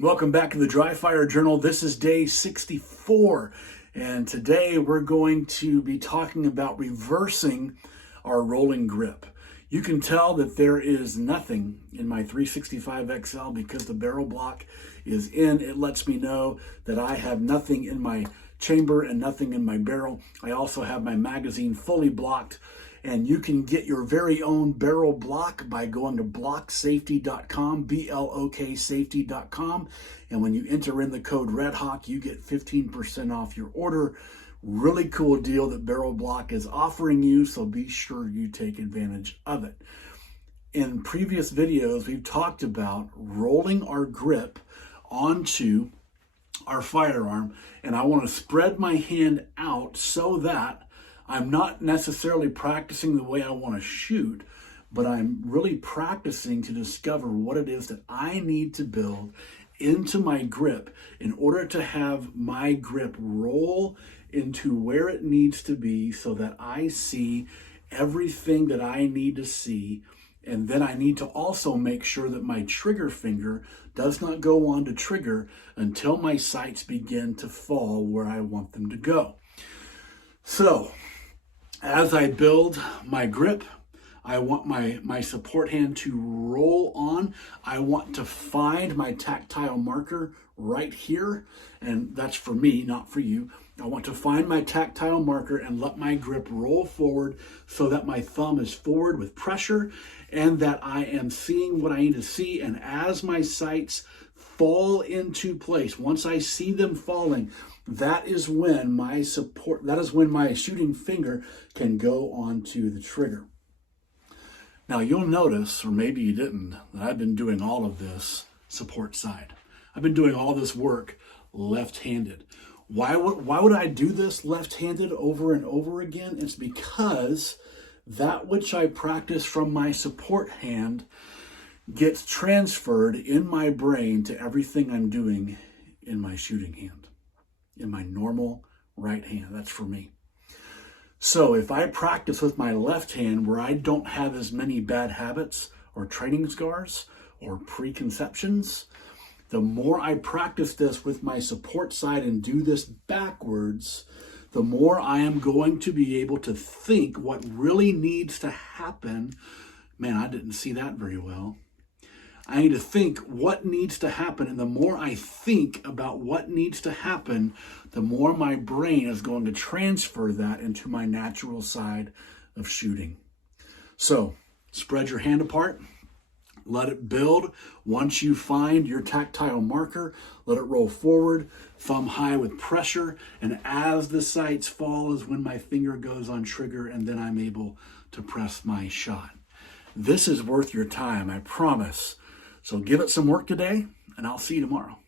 Welcome back to the Dry Fire Journal. This is day 64, and today we're going to be talking about reversing our rolling grip. You can tell that there is nothing in my 365 XL because the barrel block is in. It lets me know that I have nothing in my chamber and nothing in my barrel. I also have my magazine fully blocked. And you can get your very own barrel block by going to blocksafety.com, BLOK safety.com. And when you enter in the code REDHAWK, you get 15% off your order. Really cool deal that Barrel Block is offering you, so be sure you take advantage of it. In previous videos, we've talked about rolling our grip onto our firearm, and I want to spread my hand out so that I'm not necessarily practicing the way I want to shoot, but I'm really practicing to discover what it is that I need to build into my grip in order to have my grip roll into where it needs to be so that I see everything that I need to see. And then I need to also make sure that my trigger finger does not go on to trigger until my sights begin to fall where I want them to go. So, as I build my grip, I want my support hand to roll on. I want to find my tactile marker right here, and that's for me, not for you. I want to find my tactile marker and let my grip roll forward so that my thumb is forward with pressure and that I am seeing what I need to see. And as my sights fall into place, once I see them falling, that is when my shooting finger can go onto the trigger. Now you'll notice, or maybe you didn't, that I've been doing all of this support side. I've been doing all this work left-handed. Why would I do this left-handed over and over again? It's because that which I practice from my support hand gets transferred in my brain to everything I'm doing in my shooting hand, in my normal right hand. That's for me. So if I practice with my left hand where I don't have as many bad habits or training scars or preconceptions, the more I practice this with my support side and do this backwards, the more I am going to be able to think what really needs to happen. Man, I didn't see that very well. I need to think what needs to happen, and the more I think about what needs to happen, the more my brain is going to transfer that into my natural side of shooting. So, spread your hand apart, let it build. Once you find your tactile marker, let it roll forward, thumb high with pressure, and as the sights fall is when my finger goes on trigger, and then I'm able to press my shot. This is worth your time, I promise. So give it some work today, and I'll see you tomorrow.